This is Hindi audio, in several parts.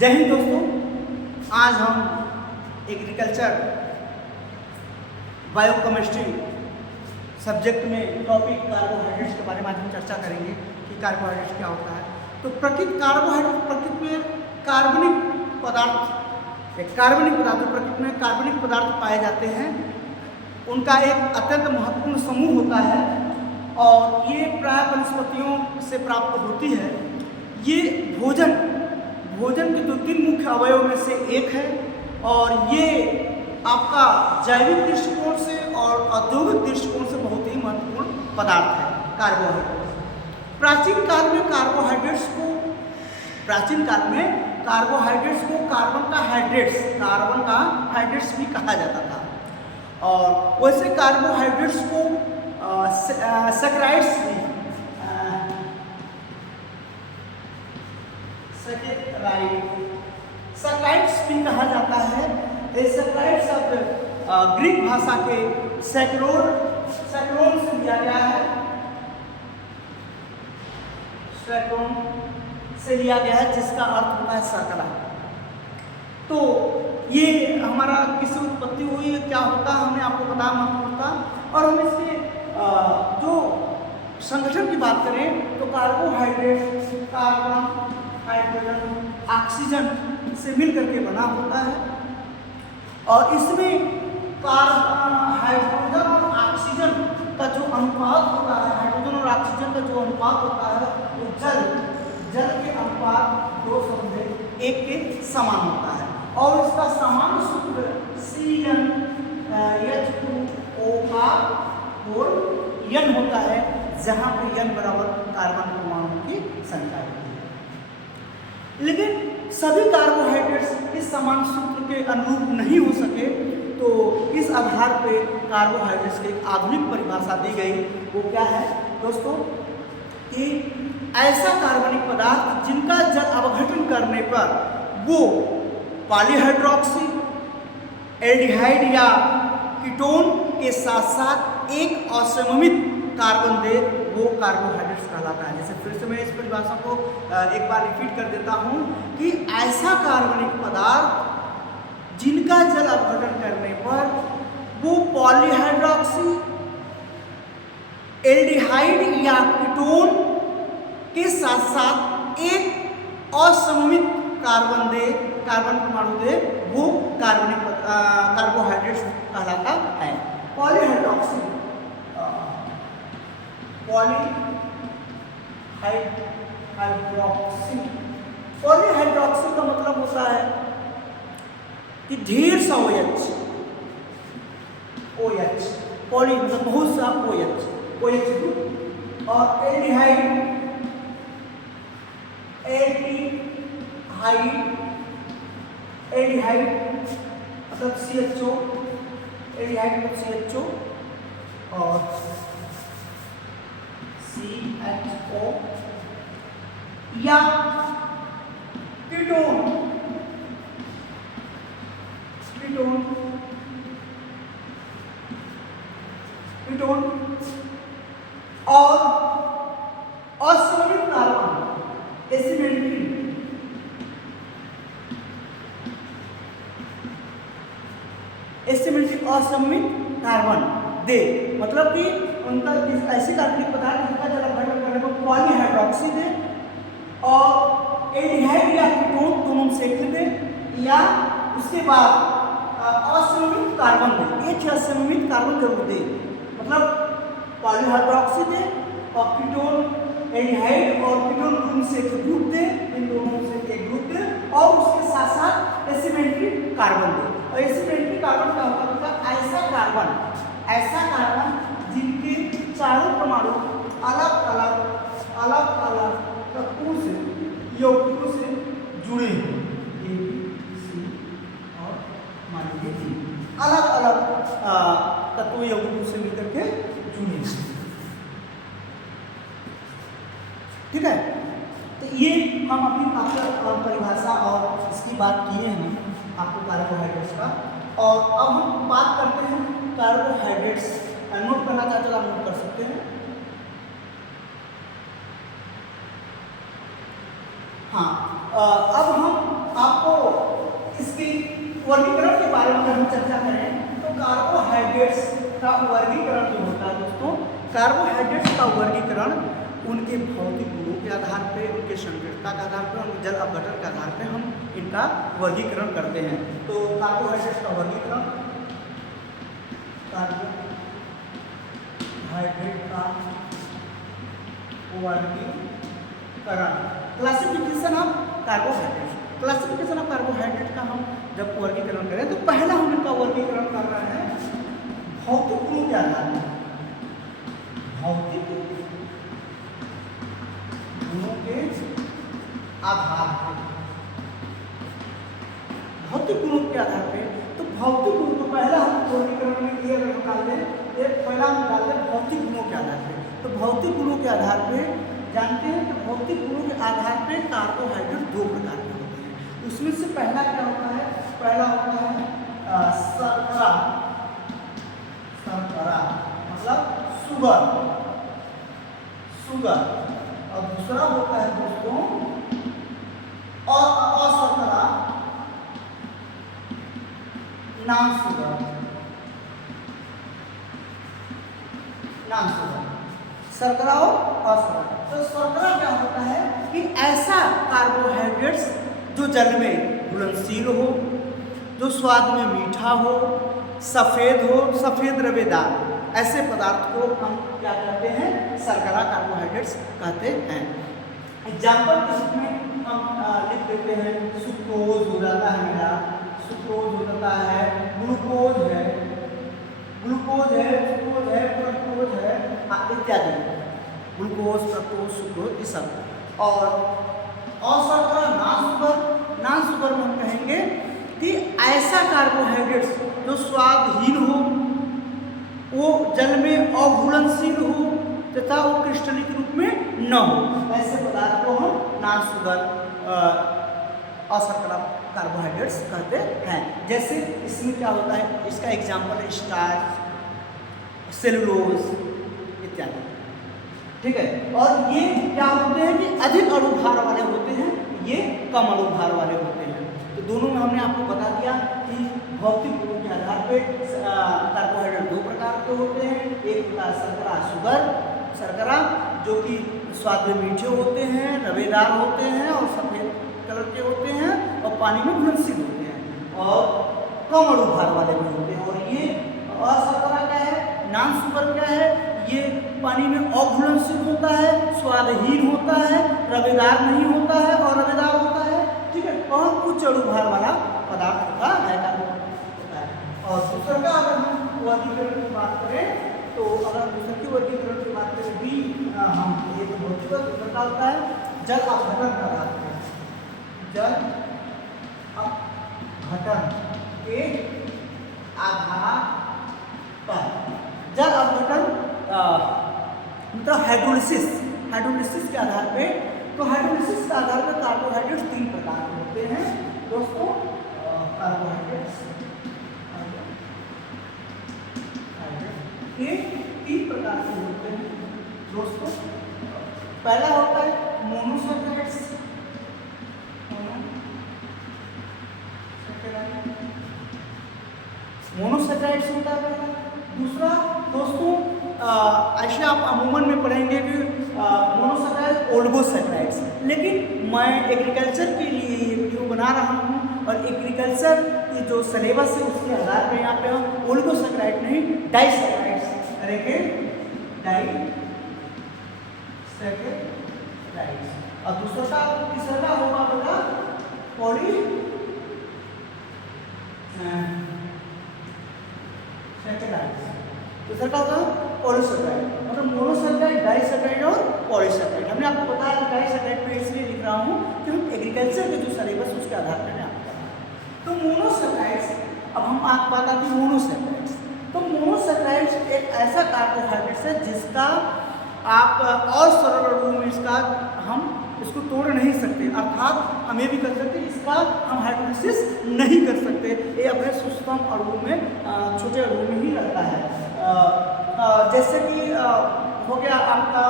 जय हिंद दोस्तों। आज हम एग्रीकल्चर बायोकेमिस्ट्री सब्जेक्ट में टॉपिक कार्बोहाइड्रेट्स के बारे में आज हम चर्चा करेंगे कि कार्बोहाइड्रेट्स क्या होता है। तो प्रकृति में कार्बनिक पदार्थ पाए जाते हैं। उनका एक अत्यंत महत्वपूर्ण समूह होता है और ये प्राय वनस्पतियों से प्राप्त होती है। ये भोजन के 2-3 मुख्य अवयव में से एक है और ये आपका जैविक दृष्टिकोण से और औद्योगिक दृष्टिकोण से बहुत ही महत्वपूर्ण पदार्थ है कार्बोहाइड्रेट। प्राचीन काल में कार्बोहाइड्रेट्स को कार्बन का हाइड्रेट्स भी कहा जाता था। और वैसे कार्बोहाइड्रेट्स को सैकराइड्स भी कहा जाता है। सैकराइड शब्द ग्रीक भाषा के सैकरोन से लिया गया है। जिसका अर्थ होता है शर्करा। तो ये हमारा किसी उत्पत्ति हुई क्या होता है हमने आपको बताया महत्वपूर्णता। और हम इसके जो संगठन की बात करें तो कार्बोहाइड्रेट कार्बन हाइड्रोजन ऑक्सीजन से मिलकर के बना होता है और इसमें हाइड्रोजन और ऑक्सीजन का जो अनुपात होता है वो जल के अनुपात 2:1 के समान होता है। और इसका सामान्य सूत्र CnH2O4 होता है, जहां पे n बराबर कार्बन परमाणु की संख्या होती है। लेकिन सभी कार्बोहाइड्रेट्स इस समान सूत्र के अनुरूप नहीं हो सके, तो इस आधार पे कार्बोहाइड्रेट्स की एक आधुनिक परिभाषा दी गई। वो क्या है दोस्तों कि ऐसा कार्बनिक पदार्थ जिनका जल अपघटन करने पर वो पॉलीहाइड्रोक्सी, एल्डिहाइड या कीटोन के साथ साथ एक असममित कार्बन दे, वो कार्बोहाइड्रेट्स कहलाता है। जैसे फिर से मैं इस परिभाषा को एक बार रिपीट कर देता हूँ कि ऐसा कार्बनिक पदार्थ जिनका जल अपघटन करने पर वो पॉलीहाइड्रोक्सी, एल्डिहाइड या कीटोन के साथ साथ एक असममित कार्बन परमाणु दे, वो कार्बोहाइड्रेट्स कहलाता है। पॉलीहाइड्रोक्सी का मतलब होता है कि ढेर सा OH, पॉली मतलब बहुत सा OH ग्रुप। और एल्डिहाइड मतलब CHO, और CHO या कीटोन और असममित कार्बन एसिमेट्रिक असममित कार्बन दे, मतलब कि उनका ऐसे कार्बनिक पदार्थ जिनका जल अपघटन करने पर पॉलीहाइड्रोक्सी दे और एल्डिहाइड या कीटोन दोनों से दे, या उसके बाद असममित कार्बन दे, एक असममित कार्बन जरूर दे। मतलब पॉलीहाइड्रोक्सी दे और कीटोन, एल्डिहाइड और कीटोन दोनों से एक ग्रुप दे, इन दोनों से एक ग्रुप दे और उसके साथ साथ एसिमेट्रिक कार्बन दे। और एसिमेट्रिक कार्बन का होता है ऐसा कार्बन जिनके चारों परमाणु अलग अलग तत्वों से, यौगिकों से जुड़े हैं। A, B, C और मान लीजिए D अलग तत्वों यौगिकों से मिलकर के जुड़े हैं। ठीक है, तो ये हम अपनी परिभाषा और इसकी बात किए हैं आपको कार्बोहाइड्रेट्स का। और अब हम बात करते हैं कार्बोहाइड्रेट्स। नोट करना चाहते हो आप नोट कर सकते हैं। हाँ, अब हम आपको इसकी वर्गीकरण के बारे में अगर हम चर्चा करें तो कार्बोहाइड्रेट्स का वर्गीकरण जो होता है दोस्तों, कार्बोहाइड्रेट्स का वर्गीकरण उनके भौतिक गुणों के आधार पे, उनके संकेतता के आधार पे, उनके जल अपघटन के आधार पे हम इनका वर्गीकरण करते हैं। तो कार्बोहाइड्रेट्स का वर्गीकरण, कार्बोहाइड्रेट का वर्गीकरण, classification of carbohydrate, classification of carbohydrate का हम जब वर्गीकरण करें तो पहला हम इनका वर्गीकरण कर रहे हैं भौतिक गुणों के आधार पर, भौतिक गुणों के आधार पर, भौतिक गुणों के आधार पे। तो भौतिक गुणों को पहला हम वर्गीकरण में ये अगर निकाल दें, एक पहला हम निकाल दें भौतिक गुणों के आधार पे। तो भौतिक गुणों के आधार पे जानते हैं कि भौतिक गुणों के आधार पे कार्बोहाइड्रेट दो प्रकार के होते हैं। उसमें से पहला क्या होता है, पहला होता है शर्करा, शर्करा मतलब शुगर, शुगर, और दूसरा होता है दोस्तों अशर्करा, नॉन शुगर, नॉन शुगर, शर्करा और अशर्करा। तो शर्करा क्या होता है कि ऐसा कार्बोहाइड्रेट्स जो जल में घुलनशील हो, जो स्वाद में मीठा हो, सफ़ेद हो, सफ़ेद रवेदार, ऐसे पदार्थ को हम क्या कहते हैं, शर्करा कार्बोहाइड्रेट्स कहते हैं। एग्जाम्पल के रूप में हम लिख देते हैं, सुक्रोज हो जाता है मेरा, सुक्रोज हो जाता है, ग्लूकोज है, ग्लूकोज है, सुक्रोज है, फ्रक्टोज है इत्यादि, ग्लूकोज, फ्रक्टोज, सुक्रोज ये सब। और अशर्करा नॉन शुगर, नॉन शुगर में हम कहेंगे कि ऐसा कार्बोहाइड्रेट्स जो स्वादहीन हो, वो जल में अघुलनशील हो तथा वो क्रिस्टलिक रूप में न हो, ऐसे पदार्थ को हम नॉन शुगर अशर्करा कार्बोहाइड्रेट्स कहते हैं। जैसे इसमें क्या होता है, इसका एग्जाम्पल है स्टार्च, सेलुलोज इत्यादि, ठीक है। और ये क्या होते हैं कि अधिक अणुभार वाले होते हैं, ये कम अणुभार वाले होते हैं। तो दोनों में हमने आपको बता दिया कि भौतिक गुणों के आधार पे कार्बोहाइड्रेट दो प्रकार के होते हैं। एक होता है शर्करा शुगर, शर्करा जो कि स्वाद में मीठे होते हैं, रवेदार होते हैं और सफ़ेद कलर के होते हैं और पानी में घुलनशील होते हैं और कम अणुभार वाले भी होते हैं। और ये अशर्करा क्या है, नॉन शुगर क्या है, ये पानी में अघुलनशील होता है, स्वादहीन होता है, रवेदार नहीं होता है और रवेदार होता है, ठीक है, और उच्च अणुभार वाला पदार्थ होता है, होता है। और दूसरा का अगर हम वर्गीकरण की बात करें तो अगर दूसरे की वर्गीकरण की बात करें भी हम एक भौतिक दूसरा होता है जल अपघटन का बात करें, जल अपघटन के आधार पर, जल अपघटन मतलब हाइड्रोलिसिस, हाइड्रोलिसिस के आधार पे। तो हाइड्रोलिसिस के आधार पर कार्बोहाइड्रेट्स तीन प्रकार के होते हैं दोस्तों, कार्बोहाइड्रेट्स ये तीन प्रकार के होते हैं दोस्तों। पहला होता है मोनोसैकेराइड्स, मोनोसैकेराइड्स होता है पहला। दूसरा दोस्तों ऐसे आप अमूमन में पढ़ेंगे कि मोनोसैकेराइड, ओलिगोसैकेराइड्स, लेकिन मैं एग्रीकल्चर के लिए ये वीडियो बना रहा हूँ और एग्रीकल्चर की जो सिलेबस है उसके आधार पर यहाँ पे हम ओलिगोसैकेराइड नहीं डाइसैकेराइड्स करेंगे, डाइसैकेराइड्स। और दूसरा का तीसरा का होगा बेटा पॉलीसैकेराइड्स, दूसरा का होगा पॉलीसैकेराइड, मतलब मोनोसैकेराइड, डाइसैकेराइड और पॉलीसैकेराइड। हमने आपको बताया कि डाइसैकेराइड में इसलिए लिख रहा हूँ कि हम एग्रीकल्चर के जो सिलेबस उसके आधार पर मैं आपको बताऊँ। तो मोनोसैकेराइड्स, अब हम बात आती है मोनोसैकेराइड्स। तो मोनोसैकेराइड्स एक ऐसा कार्बोहाइड्रेट्स है जिसका आप और सरल अणुओं में इसका हम इसको तोड़ नहीं सकते, अर्थात हम ये भी कर सकते इसका हम हाइड्रोलिसिस नहीं कर सकते, ये अपने सूक्ष्म अणुओं में छोटे अणुओं में ही रहता है। जैसे कि हो गया आपका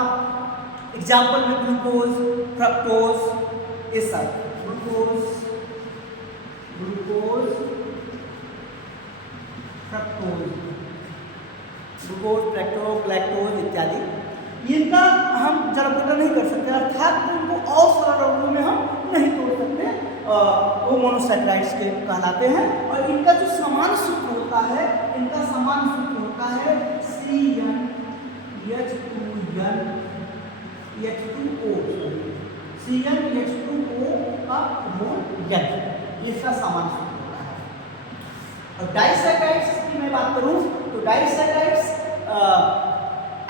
एग्जाम्पल में ग्लूकोज, फ्रक्टोज, ये सब glucose, glucose, fructose, glucose, fructose, lactose इत्यादि, इनका हम जल अपघटन नहीं कर सकते, अर्थात उनको और सरल अणुओं में हम नहीं तोड़ सकते, वो मोनोसैकेराइड्स के कहलाते हैं। और इनका जो समान सूत्र होता है, इनका समान सूत्र होता है CnH2n H2O, CnH2O का मोल n, इसका समान सूत्र होता है। और डाइसैकेराइड्स की मैं बात करूं तो डाइसैकेराइड्स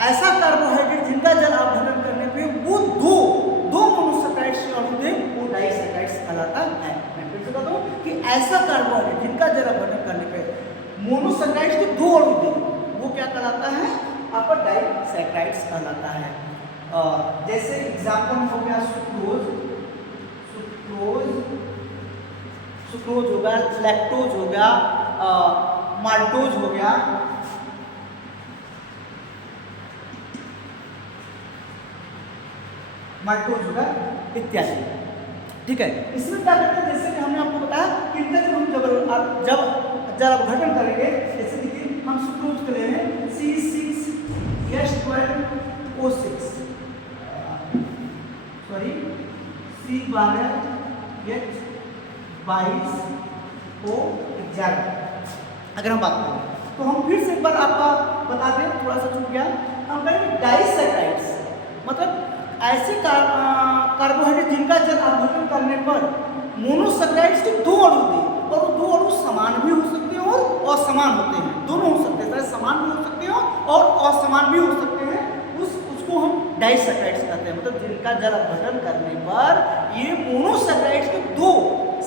ऐसा कार्बोहाइड्रेट जिनका जल अपघटन करने पे वो दो मोनोसैकेराइड्स के अणु दे, वो डाइसैकेराइड्स कहलाता है। मैं फिर से बताऊं कि ऐसा कार्बोहाइड्रेट जिनका जल अपघटन करने पे मोनोसैकेराइड्स के दो अणु दे, वो क्या कहलाता है, आपका डाइसैकेराइड्स कहलाता है। जैसे एग्जाम्पल हो गया सुक्रोज, सुक्रोज हो गया, लैक्टोज हो गया, माल्टोज हो गया, माल्टोज होगा इत्यादि। ठीक है, इसमें क्या करते हैं, जैसे कि हमने आपको बताया कि इनका जब हम जब जल अपघटन करेंगे, जैसे देखिए हम सुक्रोज के ले रहे हैं C6H12O6, सॉरी C12H22O11। अगर हम बात करें तो हम फिर से एक बार आपका बता दें, थोड़ा सा छूट गया, हम कहेंगे डाइसैकेराइड्स मतलब ऐसे कार्बोहाइड्रेट जिनका जल अपघटन करने पर मोनोसैकेराइड्स के दो अणु दे, और वो दो अणु समान भी हो सकते हैं और असमान होते हैं, दोनों हो सकते हैं, समान भी हो सकते हैं और असमान भी हो सकते हैं, उसको हम डाइसैकेराइड्स कहते हैं। मतलब जिनका जल अपघटन करने पर ये मोनोसैकेराइड्स के दो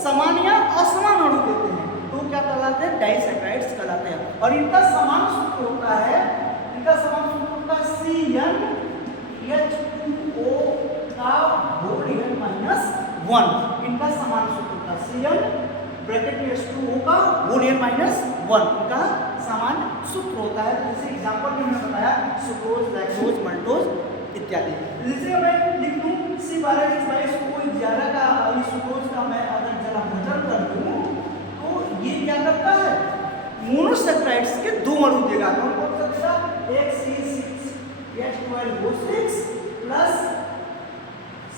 समान या असमान अणु देते हैं, तो क्या कहलाते हैं, डाइसैकेराइड्स कहलाते हैं। और इनका समान सूत्र होता है, CnH2O का होल -1, इनका समान सूत्र होता है Cn ब्रैकेट में H2O का होल -1, इनका समान सूत्र होता है। जैसे एग्जांपल में मैंने बताया सुक्रोज, लैक्टोज, माल्टोज इत्यादि। जैसे मैं लिख दूं C12H22O11 का इस सुक्रोज का मैं अगर जल अपघटन कर दूं तो ये क्या करता है, मोनोसैकेराइड्स के दो अणु देगा, कौन सा देगा, एक C6H12O6 प्लस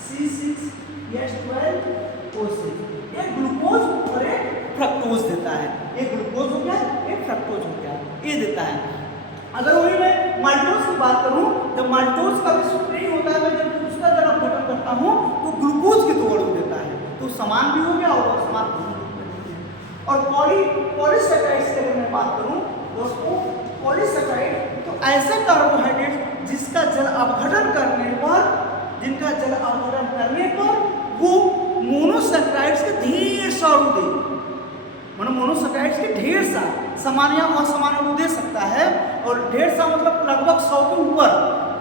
C6H12O6, एक ग्लूकोज और एक फ्रक्टोज देता है, एक ग्लूकोज हो गया, एक फ्रक्टोज हो गया, ये देता है। अगर वही मैं माल्टोज की बात करूं, जब माल्टोज का भी सूत्र नहीं होता है, मैं जब उसका जल अपघटन करता हूं तो ग्लूकोज के दो अणु देता है, तो समान भी हो गया और असमान भी हो गया। और पॉलीसैकेराइड्स की अगर मैं बात करूं दोस्तों, पॉलीसैकेराइड तो ऐसा कार्बोहाइड्रेट जिसका जल अपघटन करने पर वो मोनोसैकेराइड्स के ढेर सा अणु दे, मतलब मोनोसैकेराइड्स के ढेर सा समान या असमान अणु दे सकता है, और ढेर सा मतलब लगभग 100 के ऊपर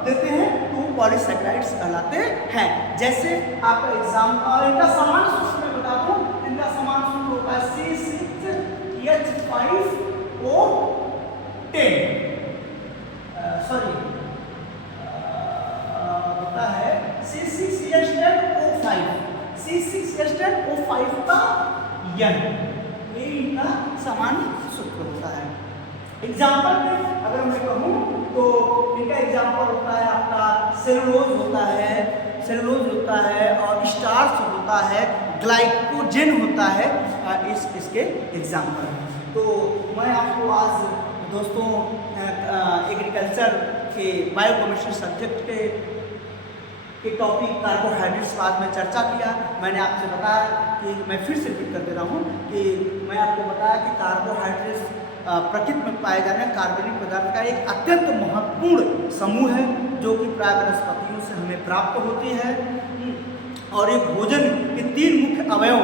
देते हैं, तो पॉलीसैकेराइड्स कहलाते हैं। जैसे आपका एग्जाम इनका समान सूत्र मैं बता दूं, इनका समान सूत्र होता है C6H5O10, सॉरी होता है C6H10O5 का n, ये इनका समान सूत्र होता है। एग्जाम्पल में अगर मैं कहूँ तो इनका एग्जाम्पल होता है आपका सेलुलोज होता है और स्टार्च होता है, ग्लाइकोजन होता है, इसके एग्जाम्पल। तो मैं आपको आज दोस्तों एग्रीकल्चर के बायोकेमिस्ट्री सब्जेक्ट के टॉपिक कार्बोहाइड्रेट्स बाद में चर्चा किया। मैंने आपसे बताया कि मैं फिर से रिपीट कर दे रहा हूँ कि मैं आपको बताया कि कार्बोहाइड्रेट्स प्रकृति में पाए जाने कार्बनिक पदार्थ का एक अत्यंत महत्वपूर्ण समूह है, जो कि प्राय वनस्पतियों से हमें प्राप्त होती है, और ये भोजन के 3 मुख्य अवयव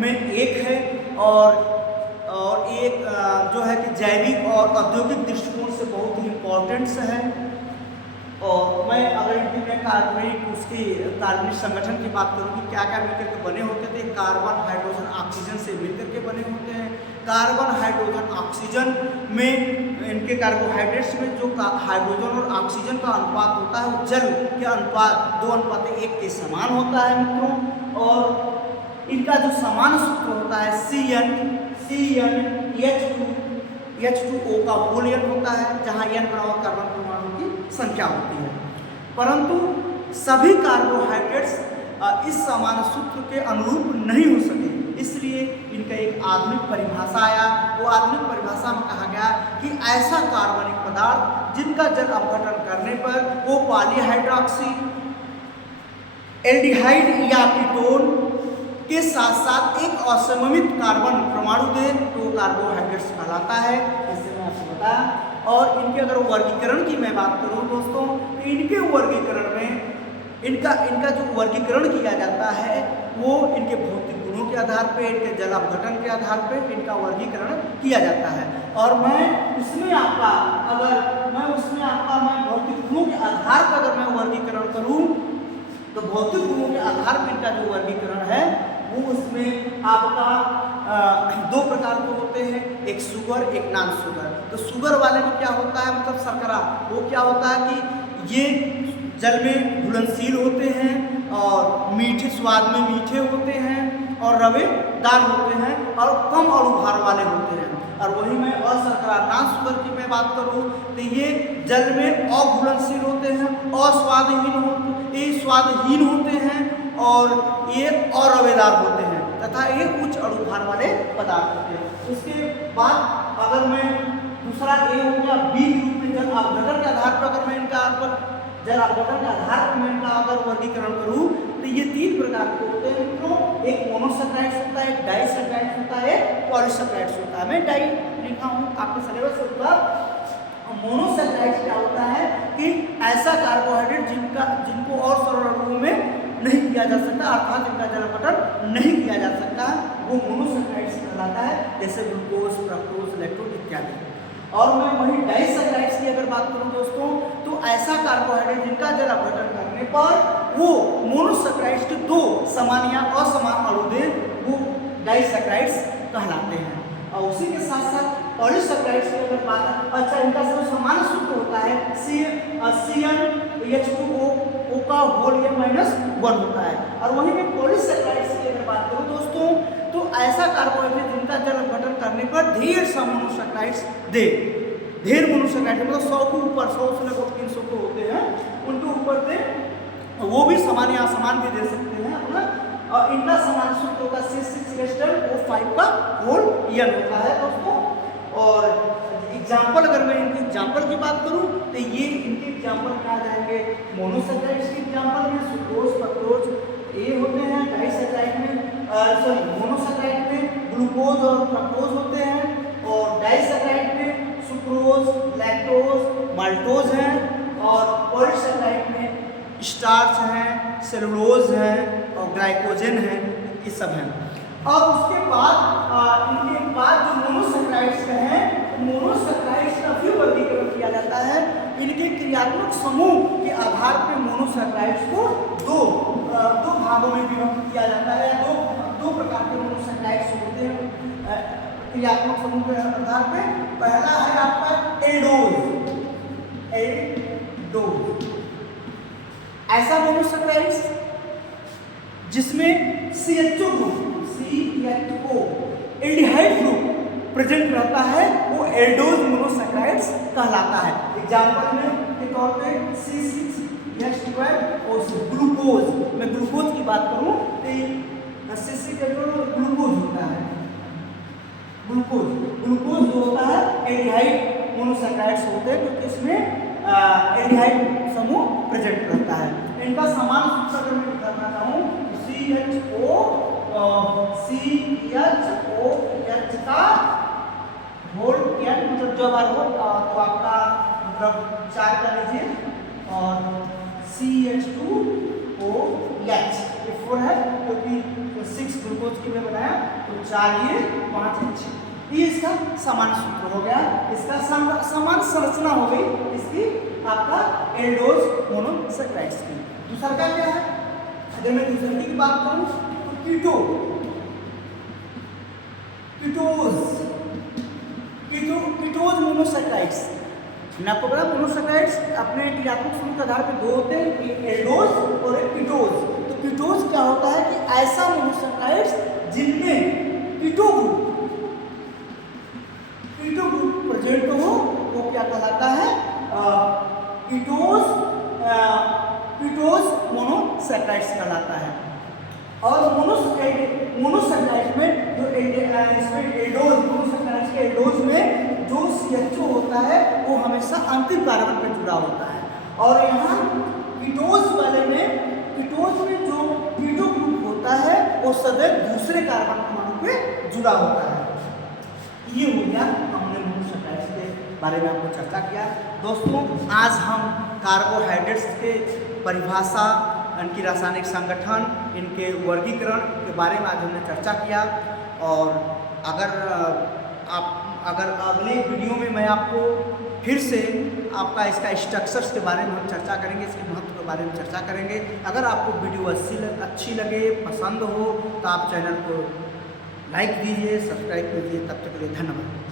में एक है, और एक जो है कि जैविक और औद्योगिक दृष्टिकोण से बहुत ही इम्पोर्टेंट्स है। और मैं अगर मैं कार्बनिक संगठन की बात करूँ कि क्या क्या मिलकर के बने होते थे, कार्बन हाइड्रोजन ऑक्सीजन से मिलकर के बने होते हैं। कार्बन हाइड्रोजन ऑक्सीजन में इनके कार्बोहाइड्रेट्स में जो हाइड्रोजन और ऑक्सीजन का अनुपात होता है वो जल के अनुपात 2:1 के समान होता है मित्रों। और इनका जो समान सूत्र होता है CN H2O का होल n होता है, जहाँ n बराबर कार्बन परमाणु की संख्या होती है। परंतु सभी कार्बोहाइड्रेट्स इस समान सूत्र के अनुरूप नहीं हो सके, इसलिए इनका एक आधुनिक परिभाषा आया। वो आधुनिक परिभाषा में कहा गया कि ऐसा कार्बनिक पदार्थ जिनका जल अपघटन करने पर वो पॉलीहाइड्रोक्सी एल्डिहाइड या कीटोन के साथ साथ एक असममित कार्बन परमाणु दे तो कार्बोहाइड्रेट्स कहलाता है, जैसे मैं आपको बताया। और इनके अगर वर्गीकरण की मैं बात करूं दोस्तों, तो इनके वर्गीकरण में इनका जो वर्गीकरण किया जाता है वो इनके भौतिक गुणों के आधार पे, इनके जल अपघटन के आधार पे इनका वर्गीकरण किया जाता है। और मैं उसमें आपका मैं भौतिक गुणों के आधार पर अगर मैं वर्गीकरण करूं तो भौतिक गुणों के आधार पर इनका जो वर्गीकरण है वो उसमें आपका दो प्रकार के होते हैं, एक शुगर एक नॉन शुगर। तो शुगर वाले में क्या होता है, मतलब शर्करा, वो क्या होता है कि ये जल में घुलनशील होते हैं और मीठे स्वाद में मीठे होते हैं और रवेदार होते हैं और कम अणुभार वाले होते हैं। और वही मैं अशर्करा नॉन शुगर की मैं बात करूँ तो ये जल में अघुलनशील होते हैं, स्वादहीन होते हैं और ये अरवेदार होते हैं तथा ये उच्च अणुभार वाले पदार्थ होते हैं। उसके बाद अगर मैं दूसरा ए हो गया बी ग्रुप में जल अपघटन के आधार पर अगर मैं इनका जल अपघटन के आधार पर मैं इनका अगर वर्गीकरण करूँ तो ये तीन प्रकार के होते हैं मित्रों। एक मोनोसैकराइड्स होता है, एक डाइसैकराइड्स होता है, एक पॉलीसैकराइड्स होता है। मैं डाई लिखा हूँ आपके सिलेबस से ऊपर। मोनोसैकराइड्स क्या होता है कि ऐसा कार्बोहाइड्रेट जिनको और सरल अणुओं में नहीं किया जा सकता, अर्थात इनका जल अपघटन नहीं किया जा सकता, वो मोनोसैकराइड्स कहलाता है, जैसे ग्लूकोज, फ्रक्टोज, लैक्टोज इत्यादि। और मैं वही डाइसैकराइड्स की अगर बात करूं दोस्तों, तो ऐसा कार्बोहाइड्रेट जिनका जल अपघटन करने पर वो मोनोसैकराइड्स के दो समान या असमान अणु दे, वो डाइसैकराइड्स कहलाते हैं। और उसी के साथ साथ पॉलीसैकराइड्स की अगर बात, अच्छा इनका सब समान सूत्र होता है CnH2O का होल n-1 होता है। और वहीं में पॉलीसैकराइड्स की अगर बात करूं दोस्तों, तो ऐसा कार्बोहाइड्रेट जिनका जल अपघटन करने पर ढेर सा मोनोसैकराइड्स दे, ढेर मोनोसैकराइड मतलब 100 के ऊपर, 100 से लगभग 300 को होते हैं, उनके ऊपर दे, वो भी समान या असमान भी दे सकते हैं अपना। और इनका समान सूत्र होगा C6H10O5 का होल n होता है दोस्तों। और एग्जाम्पल अगर मैं इनके एग्जाम्पल की बात करूं तो ये इनके एग्जाम्पल क्या जाएंगे, मोनोसैकराइड्स के एग्जाम्पल में सुक्रोज, फ्रक्टोज ये होते हैं, डाइसैकराइड में मोनोसैकराइड में ग्लूकोज और फ्रक्टोज होते हैं, और डाइसैकराइड में सुक्रोज, लैक्टोज, माल्टोज हैं, और पॉलीसैकराइड में स्टार्च हैं, सेलुलोज है और ग्लाइकोजन है, ये सब हैं। और उसके बाद इनके बाद जो मोनोसैकराइड्स हैं, मोनोसैकराइड्स का फिर वर्गीकरण किया जाता है। इनके क्रियात्मक समूह के आधार पर मोनोसैकराइड्स को दो भागों में विभक्त किया जाता है। दो प्रकार के मोनोसैकराइड्स होते हैं क्रियात्मक समूह के आधार पे। पहला है आपका एल्डोज, ऐसा मोनोसैकराइड्स जिसमें CHO group aldehyde group present रहता है, वो एल्डोज मोनोसैकराइड्स कहलाता है। एग्जांपल में के तौर पे C6H12O6 ग्लूकोज, मैं ग्लूकोज की बात करूं तो C6H12 ग्लूकोज होता है। ग्लूकोज जो होता है एल्डिहाइड मोनोसैकराइड्स होते हैं, क्योंकि इसमें एल्डिहाइड समूह प्रेजेंट रहता है। इनका समान सूत्र अगर मैं करना चाहूँ CHOH का होल n, मतलब जब बार हो तो आपका मतलब 4 कर लीजिए, और CH2OH ये 4 है, क्योंकि 6 ग्लूकोज की मैं बनाया तो 4 ये 5 H, ये इसका समान सूत्र हो गया, इसका समान संरचना हो गई इसकी आपका एल्डोज मोनोसैकराइड्स की। दूसरा क्या है, अगर मैं दूसरे की बात करूं तो कीटोज मोनोसैकराइड्स। मैंने आपको पता मोनोसैकराइड्स अपने क्रियात्मक समूह के आधार पर दो होते हैं, एक एल्डोज और एक कीटोज। तो कीटोज क्या होता है कि ऐसा मोनोसैकेराइड्स जिनमें कीटो ग्रुप प्रेजेंट हो वो क्या कहलाता है? कीटोज मोनोसैकेराइड्स कहलाता है। और मोनोसैकेराइड में जो इसमें एल्डोज मोनोसैकेराइड्स के एल्डोज में जो CHO होता है वो हमेशा अंतिम कार्बन पे जुड़ा होता है। और यहाँ कीटोज में जो कीटो ग्रुप होता है वो सदैव दूसरे कार्बन परमाणु पे जुड़ा होता है। ये हो गया, हमने मोनोसैकेराइड्स के बारे में आपको चर्चा किया। दोस्तों, आज हम कार्बोहाइड्रेट्स के परिभाषा, इनकी रासायनिक संगठन, इनके वर्गीकरण के बारे में आज हमने चर्चा किया। और अगर अगले वीडियो में मैं आपको फिर से आपका इसका स्ट्रक्चर्स के बारे में हम चर्चा करेंगे, इसके महत्व के बारे में चर्चा करेंगे। अगर आपको वीडियो अच्छी लगे, पसंद हो, तो आप चैनल को लाइक दीजिए, सब्सक्राइब कीजिए। तब तक के लिए धन्यवाद।